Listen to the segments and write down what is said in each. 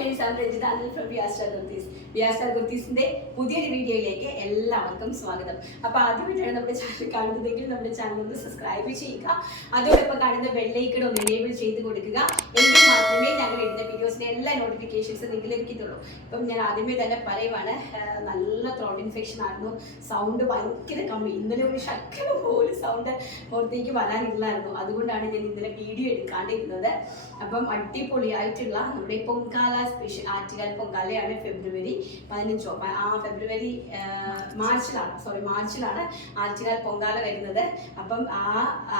Friends, I'm Ranjita Anil from Vyastar Kurtis. Vyastar Kurtisന്റെ പുതിയൊരു വീഡിയോയിലേക്ക് എല്ലാവർക്കും സ്വാഗതം. അപ്പോൾ ആദ്യമായിട്ടാണ് നമ്മുടെ ചാനൽ കാണുന്നതെങ്കിൽ നമ്മുടെ ചാനൽ ഒന്ന് സബ്സ്ക്രൈബ് ചെയ്യുക. അതോടൊപ്പം കാണുന്ന ബെൽ ഐക്കൺ ഒന്ന് എനേബിൾ ചെയ്ത് കൊടുക്കുക. എങ്കിൽ മാത്രമേ ഞങ്ങൾ ഇടുന്ന വീഡിയോസിന്റെ എല്ലാ നോട്ടിഫിക്കേഷൻസും നിങ്ങൾക്ക് ലഭിക്കത്തുള്ളൂ. ഇപ്പം ഞാൻ ആദ്യമേ തന്നെ പറയുവാണ്, നല്ല ത്രോട്ട് ഇൻഫെക്ഷൻ ആയിരുന്നു. സൗണ്ട് ഭയങ്കര കമ്മി. ഇന്നലെ ഒരു ശക്കല പോലും സൗണ്ട് പുറത്തേക്ക് വരാനില്ലായിരുന്നു. അതുകൊണ്ടാണ് ഞാൻ ഇന്നലെ വീഡിയോ എടുക്കാണ്ടിരുന്നത്. അപ്പം അടിപൊളിയായിട്ടുള്ള നമ്മുടെ പൊങ്കാല സ്പെഷ്യൽ ആറ്റുകാൽ പൊങ്കാലയാണ് ഫെബ്രുവരി 15. ഫെബ്രുവരി മാർച്ചിലാണ് ആറ്റുകാൽ പൊങ്കാല വരുന്നത്. അപ്പം ആ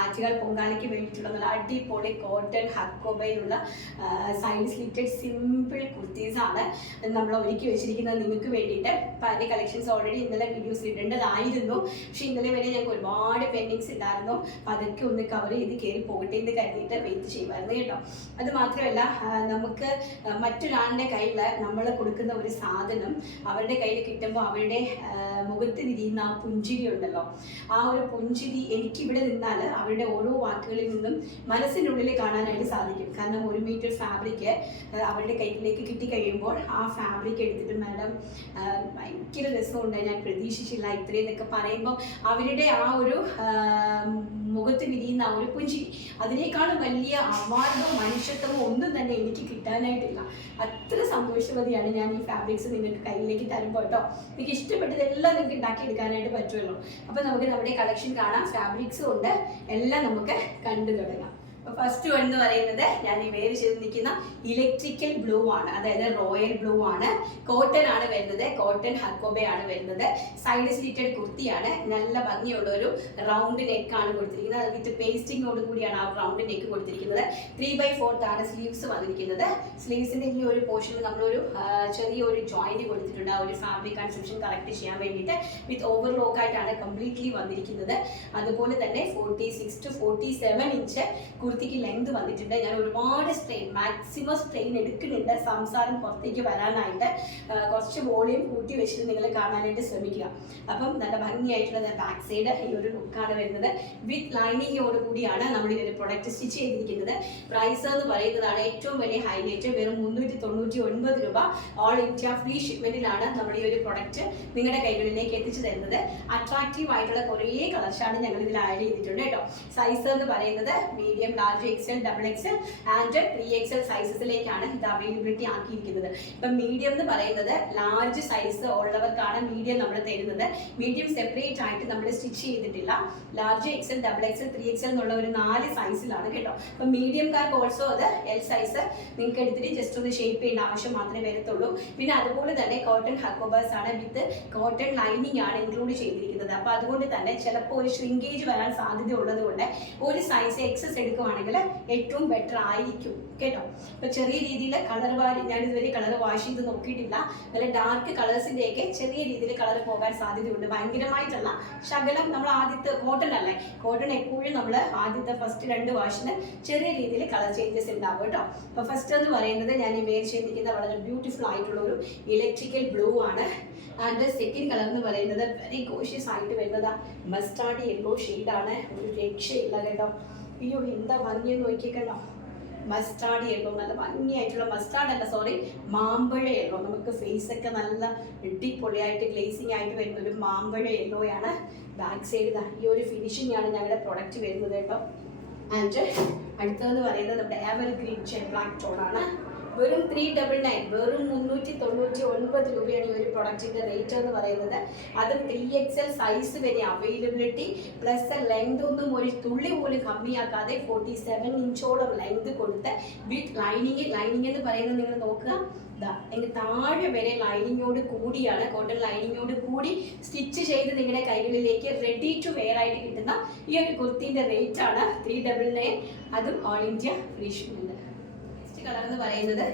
ആറ്റുകാൽ പൊങ്കാലയ്ക്ക് വേണ്ടിയിട്ടുള്ള നല്ല അടിപൊളി കോട്ടൺ ഹക്കോബയിലുള്ള സൈഡ് സ്ലിറ്റഡ് സിമ്പിൾ കുർത്തീസാണ് നമ്മൾ ഒരുക്കി വെച്ചിരിക്കുന്നത് നിങ്ങൾക്ക് വേണ്ടിയിട്ട്. അപ്പം അതിൻ്റെ കളക്ഷൻസ് ഓൾറെഡി ഇന്നലെ വീഡിയോസ് ഇടേണ്ടതായിരുന്നു. പക്ഷെ ഇന്നലെ വരെ ഞങ്ങൾക്ക് ഒരുപാട് പെൻഡിങ്സ് ഉണ്ടായിരുന്നു. അപ്പം അതൊക്കെ ഒന്ന് കവർ ചെയ്ത് കയറി പോകട്ടെ എന്ന് കരുതിയിട്ട് വെയിറ്റ് ചെയ്യുമായിരുന്നു കേട്ടോ. അത് മാത്രമല്ല, നമുക്ക് മറ്റൊരാളുടെ കയ്യിൽ നമ്മൾ കൊടുക്കുന്ന ഒരു സാധനം അവരുടെ കയ്യിൽ കിട്ടുമ്പോൾ അവരുടെ മുഖത്ത് വിരിയുന്ന ആ പുഞ്ചിരി ഉണ്ടല്ലോ, ആ ഒരു പുഞ്ചിരി എനിക്കിവിടെ നിന്നാൽ അവരുടെ ഓരോ വാക്കുകളിൽ നിന്നും മനസ്സിനുള്ളിൽ കാണാനായിട്ട് സാധിക്കും. കാരണം 1 മീറ്റർ ഫാബ്രിക് അവരുടെ കയ്യിലേക്ക് കിട്ടിക്കഴിയുമ്പോൾ ആ ഫാബ്രിക് എടുത്തിട്ട് മാഡം ഭയങ്കര രസമുണ്ട്, ഞാൻ പ്രതീക്ഷിച്ചില്ല ഇത്രയും എന്നൊക്കെ പറയുമ്പോൾ അവരുടെ ആ ഒരു മുഖത്ത് വിരിയുന്ന ആ ഒരു പുഞ്ചിരി, അതിനേക്കാളും വലിയ അവാർഡോ മനുഷ്യത്വമോ ഒന്നും തന്നെ എനിക്ക് കിട്ടാനായിട്ടില്ല. അത്ര സന്തോഷവതിയാണ് ഞാൻ ഈ ഫാബ്രിക്സ് നിങ്ങൾക്ക് കയ്യിലേക്ക് തരുമ്പോൾ കേട്ടോ. എനിക്ക് ഇഷ്ടപ്പെട്ടതെല്ലാം നിങ്ങൾക്ക് ഉണ്ടാക്കിയെടുക്കാനായിട്ട് പറ്റുമല്ലോ. അപ്പോൾ നമുക്ക് നമ്മുടെ കളക്ഷൻ കാണാം. ഫാബ്രിക്സും ഉണ്ട്, എല്ലാം നമുക്ക് കണ്ടു തുടങ്ങാം. ഫസ്റ്റ് വൺ എന്ന് പറയുന്നത് ഞാൻ ഈ വേര് ചെയ്ത് നിൽക്കുന്ന ഇലക്ട്രിക്കൽ ബ്ലൂ ആണ്, അതായത് റോയൽ ബ്ലൂ ആണ്. കോട്ടൺ ആണ് വരുന്നത്, കോട്ടൺ ഹക്കോബയാണ് വരുന്നത്. സൈഡ് സ്ലിറ്റഡ് കുർത്തിയാണ്. നല്ല ഭംഗിയുള്ള ഒരു റൗണ്ട് നെക്ക് ആണ് കൊടുത്തിരിക്കുന്നത്. അത് വിത്ത് പേസ്റ്റിങ്ങോട് കൂടിയാണ് ആ റൗണ്ട് നെക്ക് കൊടുത്തിരിക്കുന്നത്. 3/4 ആണ് സ്ലീവ്സ് വന്നിരിക്കുന്നത്. സ്ലീവ്സിന്റെ ഈ ഒരു പോർഷനിൽ നമ്മളൊരു ചെറിയൊരു ജോയിന്റ് കൊടുത്തിട്ടുണ്ട്, ആ ഒരു ഫാബ്രിക് കൺസെപ്ഷൻ കറക്റ്റ് ചെയ്യാൻ വേണ്ടിയിട്ട്. വിത്ത് ഓവർലോക്ക് ആയിട്ടാണ് കംപ്ലീറ്റ്ലി വന്നിരിക്കുന്നത്. അതുപോലെ തന്നെ 46 to 47 ഇഞ്ച് കുർത്തിക്ക് ലെങ്ത് വന്നിട്ടുണ്ട്. ഞാൻ ഒരുപാട് മാക്സിമം സ്ട്രെയിൻ എടുക്കുന്നുണ്ട് സംസാരം പുറത്തേക്ക് വരാനായിട്ട്. കുറച്ച് വോളിയം കൂട്ടി വെച്ചിട്ട് നിങ്ങൾ കാണാനായിട്ട് ശ്രമിക്കുക. അപ്പം നല്ല ഭംഗിയായിട്ടുള്ള ബാക്ക് സൈഡ് ഈ ഒരു ലുക്കാണ് വരുന്നത്. വിത്ത് ലൈനിങ്ങോട് കൂടിയാണ് നമ്മൾ ഈ ഒരു പ്രൊഡക്റ്റ് സ്റ്റിച്ച് ചെയ്തിരിക്കുന്നത്. പ്രൈസ് എന്ന് പറയുന്നതാണ് ഏറ്റവും വലിയ ഹൈലൈറ്റ്. വെറും 399 രൂപ. ഓൾ ഇന്ത്യ ഫ്രീ ഷിപ്മെന്റിലാണ് നമ്മൾ ഈ ഒരു പ്രൊഡക്റ്റ് നിങ്ങളുടെ കൈകളിലേക്ക് എത്തിച്ചു തരുന്നത്. അട്രാക്റ്റീവ് ആയിട്ടുള്ള കുറേ കളർസാണ് ഞങ്ങൾ ഇതിൽ ആഡ് ചെയ്തിട്ടുണ്ട് കേട്ടോ. സൈസ് എന്ന് പറയുന്നത് medium, large, XL, XXL and 3XL സൈസസിലേക്കാണ് ഇത് അവൈലബിലിറ്റി ആക്കിയിരിക്കുന്നത്. ഇപ്പം മീഡിയം എന്ന് പറയുന്നത് ലാർജ് സൈസ് ഉള്ളവർക്കാണ് മീഡിയം നമ്മൾ തരുന്നത്. മീഡിയം സെപ്പറേറ്റ് ആയിട്ട് നമ്മൾ സ്റ്റിച്ച് ചെയ്തിട്ടില്ല. ലാർജ്, XL, XXL, 3XL എന്നുള്ള ഒരു 4 സൈസിലാണ് കേട്ടോ. അപ്പം മീഡിയംകാർക്ക് ഓൾസോ അത് L സൈസ് നിങ്ങൾക്ക് എടുത്തിട്ട് ജസ്റ്റ് ഒന്ന് ഷേപ്പ് ചെയ്യേണ്ട ആവശ്യം മാത്രമേ വരത്തുള്ളൂ. പിന്നെ അതുപോലെ തന്നെ കോട്ടൺ ഹക്കോബേഴ്സ് ആണ്, വിത്ത് കോട്ടൺ ലൈനിങ് ആണ് ഇൻക്ലൂഡ് ചെയ്തിരിക്കുന്നത്. അപ്പോൾ അതുകൊണ്ട് തന്നെ ചിലപ്പോൾ ഒരു ഷ്രിങ്കേജ് വരാൻ സാധ്യത ഉള്ളത് കൊണ്ട് ഒരു സൈസ് എക്സസ് എടുക്കുവാണെങ്കിൽ ഏറ്റവും ബെറ്റർ ആയിരിക്കും കേട്ടോ. ഇപ്പൊ ചെറിയ രീതിയിൽ കളർ ഞാൻ ഇതുവരെ കളർ വാഷ് ചെയ്ത് നോക്കിയിട്ടില്ല. നല്ല ഡാർക്ക് കളേഴ്സിന്റെയൊക്കെ ചെറിയ രീതിയിൽ കളർ പോകാൻ സാധ്യതയുണ്ട്. ഭയങ്കരമായിട്ടുള്ള ശകലം നമ്മൾ ആദ്യത്തെ കോട്ടൺ അല്ലേ, കോട്ടൺ എപ്പോഴും നമ്മൾ ആദ്യത്തെ ഫസ്റ്റ് 2 വാഷിന് ചെറിയ രീതിയിൽ കളർ ചേഞ്ചസ് ഉണ്ടാവും കേട്ടോ. അപ്പൊ ഫസ്റ്റ് എന്ന് പറയുന്നത് ഞാൻ ഈ വേർ ചെയ്തിരിക്കുന്ന വളരെ ബ്യൂട്ടിഫുൾ ആയിട്ടുള്ള ഒരു ഇലക്ട്രിക്കൽ ബ്ലൂ ആണ്. ആൻഡ് സെക്കൻഡ് കളർ എന്ന് പറയുന്നത് വെരി ഗോഷ്യസ് ആയിട്ട് വരുന്നത് മസ്റ്റാർഡ് യെല്ലോ ഷെയ്ഡാണ്. ഒരു രക്ഷയില്ല കേട്ടോ. അയ്യോ എന്താ ഭംഗിയെന്ന് നോക്കിക്കല്ലോ. മസ്റ്റാർഡ് യെല്ലോ, നല്ല ഭംഗിയായിട്ടുള്ള മസ്റ്റാർഡ് അല്ല, സോറി, മാമ്പഴ യെല്ലോ. നമുക്ക് ഫേസ് ഒക്കെ നല്ല അടിപൊളിയായിട്ട് ഗ്ലേസിങ് ആയിട്ട് വരുന്ന ഒരു മാമ്പഴ യെല്ലോയാണ്. ബാക്ക് സൈഡ് ഈ ഒരു ഫിനിഷിംഗ് ആണ് ഞങ്ങളുടെ പ്രൊഡക്റ്റ് വരുന്നത് കേട്ടോ. ആൻഡ് അടുത്തതെന്ന് പറയുന്നത് നമ്മുടെ എവർഗ്രീൻ ജെറ്റ് ബ്ലാക്ക് ടോണാണ്. വെറും 399, വെറും 399 രൂപയാണ് ഈ ഒരു പ്രൊഡക്റ്റിന്റെ റേറ്റ് എന്ന് പറയുന്നത്. അത് 3XL സൈസ് വരെ അവൈലബിലിറ്റി, പ്ലസ് ലെങ്ത് ഒന്നും ഒരു തുള്ളി പോലും കമ്മിയാക്കാതെ 47 ഇഞ്ചോളം ലെങ്ത് കൊടുത്ത് വിത്ത് ലൈനിങ് എന്ന് പറയുന്നത് നിങ്ങൾ നോക്കുക, എനിക്ക് താഴെ വരെ ലൈനിങ്ങോട് കൂടിയാണ്, കോട്ടൺ ലൈനിങ്ങോട് കൂടി സ്റ്റിച്ച് ചെയ്ത് നിങ്ങളുടെ കൈകളിലേക്ക് റെഡി ടു വെയർ ആയിട്ട് കിട്ടുന്ന ഈ ഒരു കുർത്തിന്റെ റേറ്റ് ആണ് 399. അതും all India free shipment. Colour എന്ന് പറയുന്നത്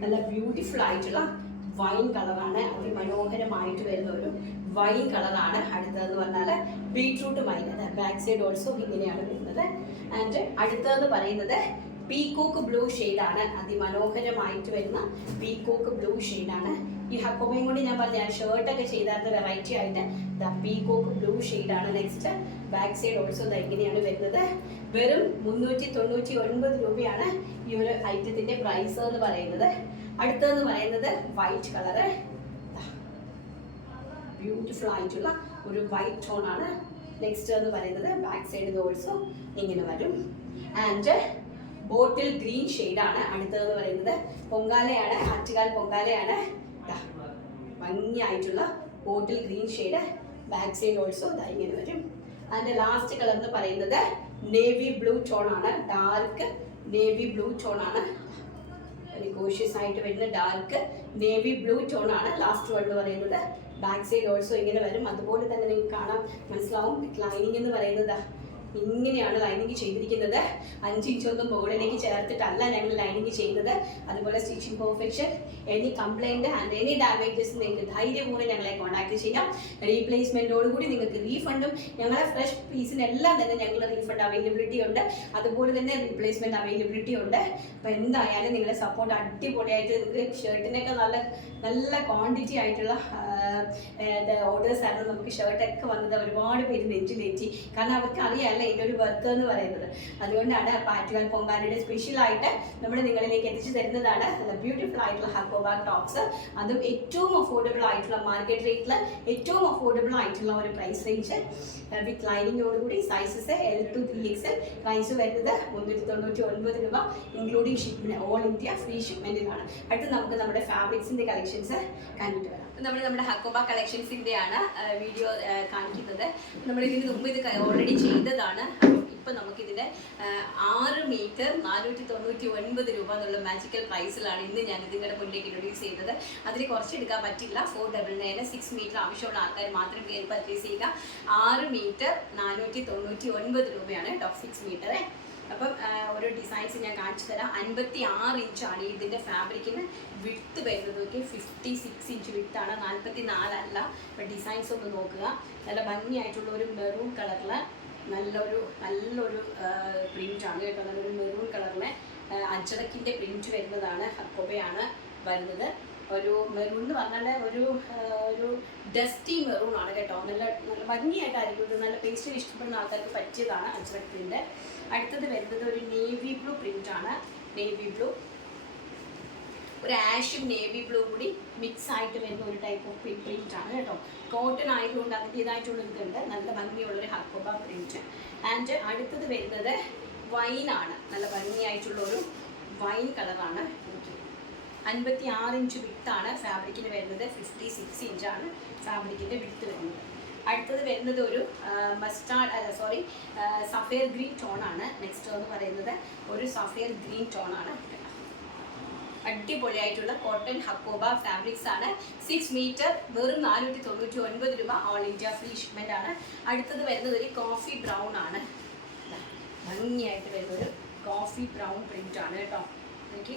നല്ല ബ്യൂട്ടിഫുൾ ആയിട്ടുള്ള വൈൻ കളറാണ്. ഒരു മനോഹരമായിട്ട് വരുന്ന ഒരു വൈൻ കളറാണ്. അടുത്തതെന്ന് പറഞ്ഞാൽ beetroot wine. Back side also ഇങ്ങനെയാണ് വരുന്നത്. ആൻഡ് അടുത്തതെന്ന് പറയുന്നത് പീകോക്ക് ബ്ലൂ ഷെയ്ഡാണ്. അതിമനോഹരമായിട്ട് വരുന്ന പീകോക്ക് ബ്ലൂ ഷെയ്ഡാണ്. ഈ ഹക്കോബയും കൊണ്ട് ഞാൻ പറഞ്ഞ ഷർട്ടൊക്കെ ചെയ്തായിരുന്ന വെറൈറ്റി ആയിട്ട് പീകോക്ക് ബ്ലൂ ഷെയ്ഡാണ്. നെക്സ്റ്റ് ബാക്ക് സൈഡ് ഓൾസോ ഇങ്ങനെയാണ് വരുന്നത്. വെറും 399 രൂപയാണ് ഈ ഒരു ഐറ്റത്തിന്റെ പ്രൈസ് എന്ന് പറയുന്നത്. അടുത്തതെന്ന് പറയുന്നത് വൈറ്റ് കളറ്, ബ്യൂട്ടിഫുൾ ആയിട്ടുള്ള ഒരു വൈറ്റ് ടോൺ ആണ്. നെക്സ്റ്റ് എന്ന് പറയുന്നത് ബാക്ക് സൈഡ് ഓൾസോ ഇങ്ങനെ വരും. ആൻഡ് ബോട്ടിൽ ഗ്രീൻ ഷെയ്ഡാണ് അടുത്തതെന്ന് പറയുന്നത്. പൊങ്കാലയാണ്, ആറ്റുകാൽ പൊങ്കാലയാണ്. ഭംഗിയായിട്ടുള്ള bottle green shade, back side also ഇങ്ങനെ വരും. അതിൻ്റെ ലാസ്റ്റ് കളർ എന്ന് പറയുന്നത് നേവി ബ്ലൂ ടോൺ ആണ്, ഡാർക്ക് നേവി ബ്ലൂ ടോൺ ആണ്. ഒരു കോഷ്യസ് ആയിട്ട് വരുന്ന ഡാർക്ക് നേവി ബ്ലൂ ടോൺ ആണ് ലാസ്റ്റ് വൺ എന്ന് പറയുന്നത്. ബാക്ക് സൈഡ് ഓൾസോ ഇങ്ങനെ വരും. അതുപോലെ തന്നെ നിങ്ങൾക്ക് കാണാൻ മനസ്സിലാവും ലൈനിങ് എന്ന് പറയുന്നത് ഇങ്ങനെയാണ് ലൈനിങ് ചെയ്തിരിക്കുന്നത്. 5 ഇഞ്ചൊന്നും മുകളിലേക്ക് ചേർത്തിട്ടല്ല ഞങ്ങൾ ലൈനിങ് ചെയ്യുന്നത്. അതുപോലെ stitching perfection, any complaint and any damages നിങ്ങൾക്ക് ധൈര്യപൂർവ്വം ഞങ്ങളെ കോൺടാക്ട് ചെയ്യാം. റീപ്ലേസ്മെൻറ്റോടുകൂടി നിങ്ങൾക്ക് റീഫണ്ടും, ഞങ്ങളെ ഫ്രഷ് പീസിനെല്ലാം തന്നെ ഞങ്ങൾ റീഫണ്ട് അവൈലബിലിറ്റി ഉണ്ട്. അതുപോലെ തന്നെ റീപ്ലേസ്മെൻറ്റ് അവൈലബിലിറ്റി ഉണ്ട്. അപ്പോൾ എന്തായാലും നിങ്ങളെ സപ്പോർട്ട് അടിപൊളിയായിട്ട്, നിങ്ങൾക്ക് ഷർട്ടിനൊക്കെ നല്ല നല്ല ക്വാണ്ടിറ്റി ആയിട്ടുള്ള ഓർഡേഴ്സ് ആയിരുന്നു നമുക്ക് ഷർട്ടൊക്കെ വന്നത്. ഒരുപാട് പേര് നെഞ്ചിലേറ്റി, കാരണം അവർക്ക് അറിയാമല്ലോ ഇതിൻ്റെ ഒരു വർക്ക് എന്ന് പറയുന്നത്. അതുകൊണ്ടാണ് ആറ്റുകാൽ പൊങ്കാലയുടെ സ്പെഷ്യലായിട്ട് നമ്മൾ നിങ്ങളിലേക്ക് എത്തിച്ചു തരുന്നതാണ് ബ്യൂട്ടിഫുൾ ആയിട്ടുള്ള ഹക്കോബ ടോപ്സ്. അതും ഏറ്റവും അഫോർഡബിൾ ആയിട്ടുള്ള, മാർക്കറ്റ് റേറ്റിൽ ഏറ്റവും അഫോർഡബിൾ ആയിട്ടുള്ള ഒരു പ്രൈസ് റേഞ്ച് വിത്ത് ലൈനിങ്ങോടുകൂടി. Sizes L to 3XL. Price വരുന്നത് 399 രൂപ including shipment, all India free ഷിപ്മെന്റിലാണ്. അടുത്ത് നമുക്ക് നമ്മുടെ ഫാബ്രിക്സിന്റെ കളക്ഷൻസ് കണ്ടിട്ട് വരാം. നമ്മൾ നമ്മുടെ ഹക്കോബ കളക്ഷൻസിൻ്റെയാണ് വീഡിയോ കാണിക്കുന്നത്. നമ്മൾ ഇതിന് മുമ്പ് ഇത് ഓൾറെഡി ചെയ്തതാണ്. ഇപ്പം നമുക്കിതിൻ്റെ 6 മീറ്റർ 499 രൂപ എന്നുള്ള മാജിക്കൽ പ്രൈസിലാണ് ഇന്ന് ഞാൻ ഇതിങ്ങളുടെ മുന്നിലേക്ക് ഇൻട്രൊഡ്യൂസ് ചെയ്തത്. അതിൽ കുറച്ചെടുക്കാൻ പറ്റില്ല. 499 6 മീറ്റർ ആവശ്യമുള്ള ആൾക്കാർ മാത്രം കയറി പർച്ചേസ് ചെയ്യുക. 6 മീറ്റർ 499 രൂപയാണ് കേട്ടോ, 6 മീറ്റർ. അപ്പം ഓരോ ഡിസൈൻസ് ഞാൻ കാണിച്ചു തരാം. 56 ഇഞ്ചാണ് ഇതിൻ്റെ ഫാബ്രിക്കിന് വിഡ്ത്ത് വരുന്നത്. നോക്കി 56 ഇഞ്ച് വിഡ്ത്താണ്, 44 അല്ല. അപ്പം ഡിസൈൻസ് ഒന്ന് നോക്കുക. നല്ല ഭംഗിയായിട്ടുള്ള ഒരു മെറൂൺ കളറിൽ നല്ലൊരു പ്രിൻ്റാണ് കേട്ടോ. നല്ലൊരു മെറൂൺ കളറിലെ അച്ചടക്കിൻ്റെ പ്രിൻറ്റ് വരുന്നതാണ്. ഹക്കോബയാണ് വരുന്നത്. ഒരു മെറൂൺ എന്ന് പറഞ്ഞാൽ ഒരു ഡസ്റ്റി മെറൂൺ ആണ് കേട്ടോ. നല്ല ഭംഗിയായിട്ടായിരിക്കും ഇത്. നല്ല പേസ്റ്റിൽ ഇഷ്ടപ്പെടുന്ന ആൾക്കാർക്ക് പറ്റിയതാണ് അച്ചടക്ക് പ്രിൻ്റ്. അടുത്തത് വരുന്നത് ഒരു നേവി ബ്ലൂ പ്രിൻ്റാണ്. നേവി ബ്ലൂ, ഒരു ആഷും നേവി ബ്ലൂ കൂടി മിക്സ് ആയിട്ട് വരുന്ന ഒരു ടൈപ്പ് ഓഫ് പ്രിൻ്റ് ആണ് കേട്ടോ. കോട്ടൺ ആയതുകൊണ്ട് അതിൻ്റേതായിട്ടുള്ള ഇതുണ്ട്. നല്ല ഭംഗിയുള്ളൊരു ഹക്കോബ പ്രിൻറ്റ്. ആൻഡ് അടുത്തത് വരുന്നത് വൈനാണ്. നല്ല ഭംഗിയായിട്ടുള്ളൊരു വൈൻ കളറാണ്. 56 ഇഞ്ച് വിഡ്ത്താണ് ഫാബ്രിക്കിന് വരുന്നത്. 56 ഇഞ്ചാണ് ഫാബ്രിക്കിൻ്റെ വിഡ്ത്ത് വരുന്നത്. അടുത്തത് വരുന്നത് ഒരു സഫയർ ഗ്രീൻ ടോണാണ്. നെക്സ്റ്റ് എന്ന് പറയുന്നത് ഒരു സഫയർ ഗ്രീൻ ടോണാണ്. അടിപൊളിയായിട്ടുള്ള കോട്ടൺ ഹക്കോബ ഫാബ്രിക്സ് ആണ്. 6 മീറ്റർ വെറും 499 രൂപ, ഓൾ ഇന്ത്യ ഫ്രീ ഷിപ്മെൻ്റ് ആണ്. അടുത്തത് വരുന്നത് ഒരു കോഫി ബ്രൗൺ ആണ്. ഭംഗിയായിട്ട് വരുന്നൊരു കോഫി ബ്രൗൺ പ്രിൻ്റ് ആണ് കേട്ടോ. എനിക്ക്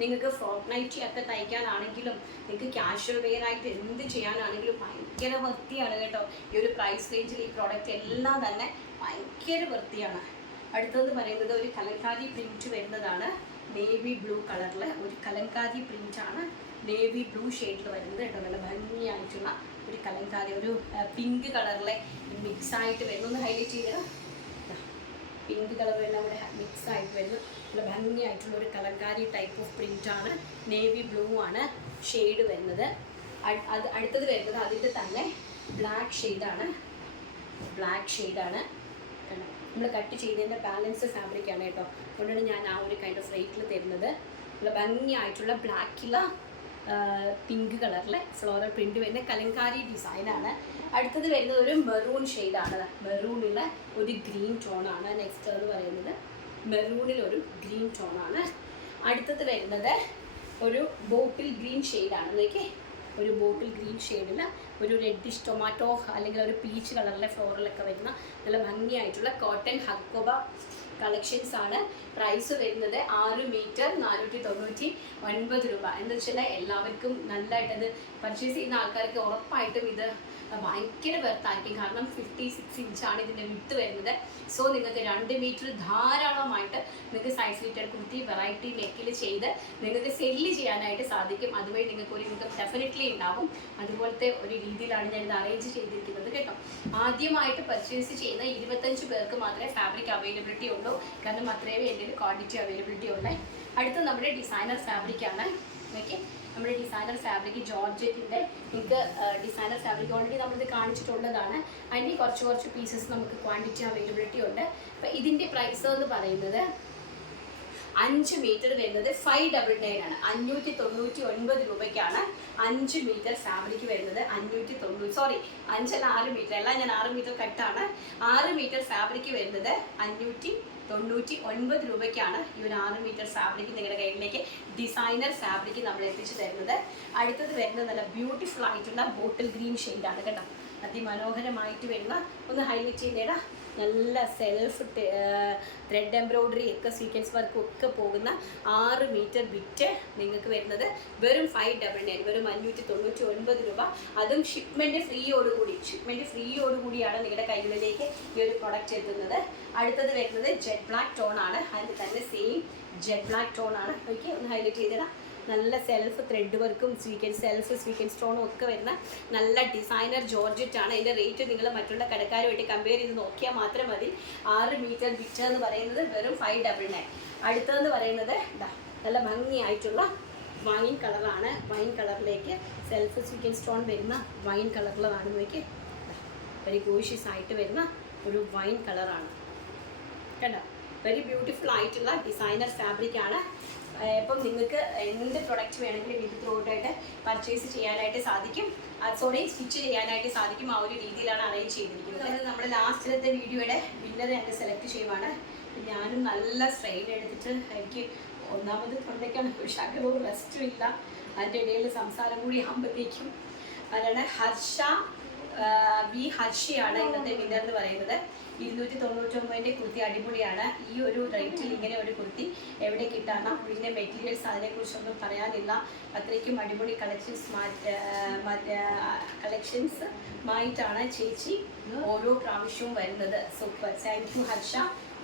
നിങ്ങൾക്ക് ഫ്രോക്ക് നൈറ്റി ഒക്കെ തയ്ക്കാനാണെങ്കിലും നിങ്ങൾക്ക് ക്യാഷ്വൽ വെയർ ആയിട്ട് എന്ത് ചെയ്യാനാണെങ്കിലും ഭയങ്കര വൃത്തിയാണ് കേട്ടോ. ഈ ഒരു പ്രൈസ് റേഞ്ചിൽ ഈ പ്രോഡക്റ്റ് എല്ലാം തന്നെ ഭയങ്കര വൃത്തിയാണ്. അടുത്തത് പറയുന്നത് ഒരു കലങ്കാരി പ്രിൻറ്റ് വരുന്നതാണ്. നേവി ബ്ലൂ കളറിൽ ഒരു കലങ്കാരി പ്രിൻ്റാണ്. നേവി ബ്ലൂ ഷെയ്ഡിൽ വരുന്നത് കേട്ടോ. നല്ല ഭംഗിയായിട്ടുള്ള ഒരു കലങ്കാരി, ഒരു പിങ്ക് കളറിലെ മിക്സായിട്ട് വരുന്ന. ഒന്ന് ഹൈലൈറ്റ് ചെയ്ത് പിങ്ക് കളറെല്ലാം കൂടെ മിക്സ് ആയിട്ട് വരുന്ന നല്ല ഭംഗിയായിട്ടുള്ള ഒരു കലങ്കാരി ടൈപ്പ് ഓഫ് പ്രിൻ്റാണ്. നേവി ബ്ലൂ ആണ് ഷെയ്ഡ് വരുന്നത്. അടുത്തത് വരുന്നത് അതിൻ്റെ തന്നെ ബ്ലാക്ക് ഷെയ്ഡാണ്. നമ്മൾ കട്ട് ചെയ്തതിൻ്റെ ബാലൻസ് ഫാബ്രിക്കാണ് കേട്ടോ. അതുകൊണ്ടാണ് ഞാൻ ആ ഒരു കൈൻഡ് ഓഫ് റേറ്റിൽ തരുന്നത്. നല്ല ഭംഗിയായിട്ടുള്ള ബ്ലാക്കില പിങ്ക് കളറിലെ ഫ്ലോറൽ പ്രിൻ്റ് വരുന്ന കലങ്കാരി ഡിസൈനാണ്. അടുത്തത് വരുന്നത് ഒരു മെറൂൺ ഷെയ്ഡാണ്. മെറൂണിലെ ഒരു ഗ്രീൻ ടോണാണ്. നെക്സ്റ്റ് എന്ന് പറയുന്നത് മെറൂണിലൊരു ഗ്രീൻ ടോണാണ്. അടുത്തത് വരുന്നത് ഒരു ബോട്ടിൽ ഗ്രീൻ ഷെയ്ഡാണ്. ഇതിലേക്ക് ഒരു ബോട്ടിൽ ഗ്രീൻ ഷെയ്ഡിൽ ഒരു റെഡിഷ് ടൊമാറ്റോ അല്ലെങ്കിൽ ഒരു പീച്ച് കളറിലെ ഫ്ലോറിലൊക്കെ വരുന്ന നല്ല ഭംഗിയായിട്ടുള്ള കോട്ടൺ ഹക്കോബ കളക്ഷൻസ് ആണ്. പ്രൈസ് വരുന്നത് 6 മീറ്റർ 499 രൂപ. എന്താ വെച്ചാൽ എല്ലാവർക്കും നല്ലതായിട്ടത് പർച്ചേസ് ചെയ്യുന്ന ആൾക്കാർക്ക് ഉറപ്പായിട്ടും ഇത് ഭയങ്കര വെർത്തായിരിക്കും. കാരണം 56 ഇഞ്ചാണ് ഇതിൻ്റെ വിഡ്ത്ത് വരുന്നത്. സോ നിങ്ങൾക്ക് 2 മീറ്റർ ധാരാളമായിട്ട് നിങ്ങൾക്ക് സൈഡ് സ്ലിറ്റഡ് കുർത്തി വെറൈറ്റി നെക്കിൽ ചെയ്ത് നിങ്ങൾക്ക് സെല്ല് ചെയ്യാനായിട്ട് സാധിക്കും. അതുവഴി നിങ്ങൾക്ക് ഒരു ഇൻകം ഡെഫിനറ്റ്ലി ഉണ്ടാവും. അതുപോലത്തെ ഒരു രീതിയിലാണ് ഞാൻ ഇത് അറേഞ്ച് ചെയ്തിരിക്കുന്നത് കേട്ടോ. ആദ്യമായിട്ട് പർച്ചേസ് ചെയ്യുന്ന 25 പേർക്ക് മാത്രമേ ഫാബ്രിക് അവൈലബിലിറ്റി ഉള്ളൂ. കാരണം അത്രയും എൻ്റെ ക്വാണ്ടിറ്റി അവൈലബിലിറ്റി ഉള്ളത്. അടുത്ത നമ്മുടെ ഡിസൈനർ ഫാബ്രിക്കാണ്. ഓക്കെ, നമ്മുടെ ഡിസൈനർ ഫാബ്രിക് ജോർജറ്റിൻ്റെ നിങ്ങൾക്ക് ഡിസൈനർ ഫാബ്രിക് ഓൾറെഡി നമ്മളിത് കാണിച്ചിട്ടുള്ളതാണ്. അതിൻ്റെ കുറച്ച് പീസസ് നമുക്ക് ക്വാണ്ടിറ്റി അവൈലബിലിറ്റി ഉണ്ട്. അപ്പോൾ ഇതിൻ്റെ പ്രൈസ് എന്ന് പറയുന്നത് 5 മീറ്റർ വരുന്നത് 599 ആണ്. 599 രൂപയ്ക്കാണ് 5 മീറ്റർ ഫാബ്രിക് വരുന്നത്. 590, സോറി 5 അല്ല 6 മീറ്റർ അല്ല, ഞാൻ 6 മീറ്റർ കട്ടാണ്. 6 മീറ്റർ ഫാബ്രിക് വരുന്നത് 599 രൂപയ്ക്കാണ് ഈ ഒരു 6 മീറ്റർ ഫാബ്രിക് നിങ്ങളുടെ കയ്യിലേക്ക് ഡിസൈനർ ഫാബ്രിക് നമ്മൾ എത്തിച്ചു തരുന്നത്. അടുത്തത് വരുന്നത് നല്ല ബ്യൂട്ടിഫുൾ ആയിട്ടുള്ള ബോട്ടിൽ ഗ്രീൻ ഷെയ്ഡാണ് കേട്ടോ. അതിമനോഹരമായിട്ട് വരുന്ന, ഒന്ന് ഹൈലൈറ്റ് ചെയ്തേടാ, നല്ല സെൽഫ് ത്രെഡ് എംബ്രോയ്ഡറി ഒക്കെ സീക്വൻസ് വർക്കും ഒക്കെ പോകുന്ന 6 മീറ്റർ ബിറ്റ് നിങ്ങൾക്ക് വരുന്നത് വെറും 599, വെറും 599 രൂപ. അതും ഷിപ്മെൻറ്റ് ഫ്രീയോടുകൂടിയാണ് നിങ്ങളുടെ കൈകളിലേക്ക് ഈ ഒരു പ്രൊഡക്റ്റ് എത്തുന്നത്. അടുത്തത് വരുന്നത് ജെറ്റ് ബ്ലാക്ക് ടോൺ ആണ്. അതിൽ തന്നെ സെയിം ജെറ്റ് ബ്ലാക്ക് ടോൺ ആണ്. ഓക്കെ, ഒന്ന് ഹൈലൈറ്റ് ചെയ്തേടാ. നല്ല സെൽഫ് ത്രെഡ് വർക്കും സ്വീക്കൻ സ്റ്റോണും ഒക്കെ വരുന്ന നല്ല ഡിസൈനർ ജോർജറ്റ് ആണ്. ഇതിൻ്റെ റേറ്റ് നിങ്ങൾ മറ്റുള്ള കടക്കാരുമായിട്ട് കമ്പയർ ചെയ്ത് നോക്കിയാൽ മാത്രം മതി. 6 മീറ്റർ ബിറ്റ് എന്ന് പറയുന്നത് വെറും 599. അടുത്തതെന്ന് പറയുന്നത് നല്ല ഭംഗിയായിട്ടുള്ള വൈൻ കളറാണ്. വൈൻ കളറിലേക്ക് സെൽഫ് സ്വീക്കൻ സ്റ്റോൺ വരുന്ന വൈൻ കളറിലാണ്. നോക്കി, വെരി ഗോഷ്യസ് ആയിട്ട് വരുന്ന ഒരു വൈൻ കളറാണ് കണ്ടോ. വെരി ബ്യൂട്ടിഫുൾ ആയിട്ടുള്ള ഡിസൈനർ ഫാബ്രിക്കാണ്. ഇപ്പം നിങ്ങൾക്ക് എന്ത് പ്രൊഡക്റ്റ് വേണമെങ്കിലും ഇത് ത്രൂട്ടായിട്ട് പർച്ചേസ് ചെയ്യാനായിട്ട് സാധിക്കും. സ്റ്റിച്ച് ചെയ്യാനായിട്ട് സാധിക്കും. ആ ഒരു രീതിയിലാണ് അറേഞ്ച് ചെയ്തിരിക്കുന്നത്. നമ്മുടെ ലാസ്റ്റിലത്തെ വീഡിയോയുടെ വിന്നർ ഞങ്ങൾ സെലക്ട് ചെയ്യുവാണ്. ഞാനും നല്ല സ്ട്രെയിൻ എടുത്തിട്ട് എനിക്ക് ഒന്നാമത് തൊണ്ടയ്ക്കാണ് ഒരു ശകലവും റെസ്റ്റും ഇല്ല. അതിൻ്റെ ഇടയിൽ സംസാരം കൂടി ആകുമ്പോഴത്തേക്കും അതാണ് ഹർഷയാണ് ഇന്നത്തെ വിന്നർ എന്ന് പറയുന്നത്. 299 കുർത്തി അടിപൊളിയാണ്. ഈ ഒരു റേറ്റിൽ ഇങ്ങനെ ഒരു കുർത്തി എവിടെ കിട്ടാനോ. പിന്നെ മെറ്റീരിയൽസ് അതിനെക്കുറിച്ചൊന്നും പറയാനില്ല. അത്രയ്ക്കും അടിപൊളി കളക്ഷൻസുമായിട്ടാണ് ചേച്ചി ഓരോ പ്രാവശ്യവും വരുന്നത്. Super, thank you Harsha,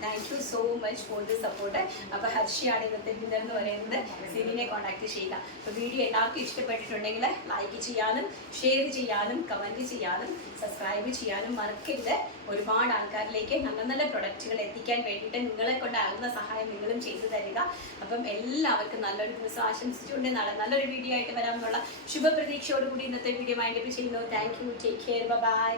thank you so much for the support. അപ്പോൾ ഹർഷയാണ് ഇന്നത്തെ വിന്നർ എന്ന് പറയുന്നത്. സിനിനെ കോൺടാക്ട് ചെയ്യുക. അപ്പോൾ വീഡിയോ എല്ലാവർക്കും ഇഷ്ടപ്പെട്ടിട്ടുണ്ടെങ്കിൽ ലൈക്ക് ചെയ്യാനും ഷെയർ ചെയ്യാനും കമൻറ്റ് ചെയ്യാനും സബ്സ്ക്രൈബ് ചെയ്യാനും മറക്കരുത്. ഒരുപാട് ആൾക്കാരിലേക്ക് നല്ല നല്ല പ്രൊഡക്റ്റുകൾ എത്തിക്കാൻ വേണ്ടിയിട്ട് നിങ്ങളെ കൊണ്ടാകുന്ന സഹായം നിങ്ങളും ചെയ്തു തരിക. അപ്പം എല്ലാവർക്കും നല്ലൊരു ദിവസം ആശംസിച്ചുകൊണ്ട് നാളെ നല്ലൊരു വീഡിയോ ആയിട്ട് വരാമെന്നുള്ള ശുഭപ്രതീക്ഷയോടുകൂടി ഇന്നത്തെ വീഡിയോ വൈൻഡപ്പ് ചെയ്യുന്നു. Thank you, take care, by.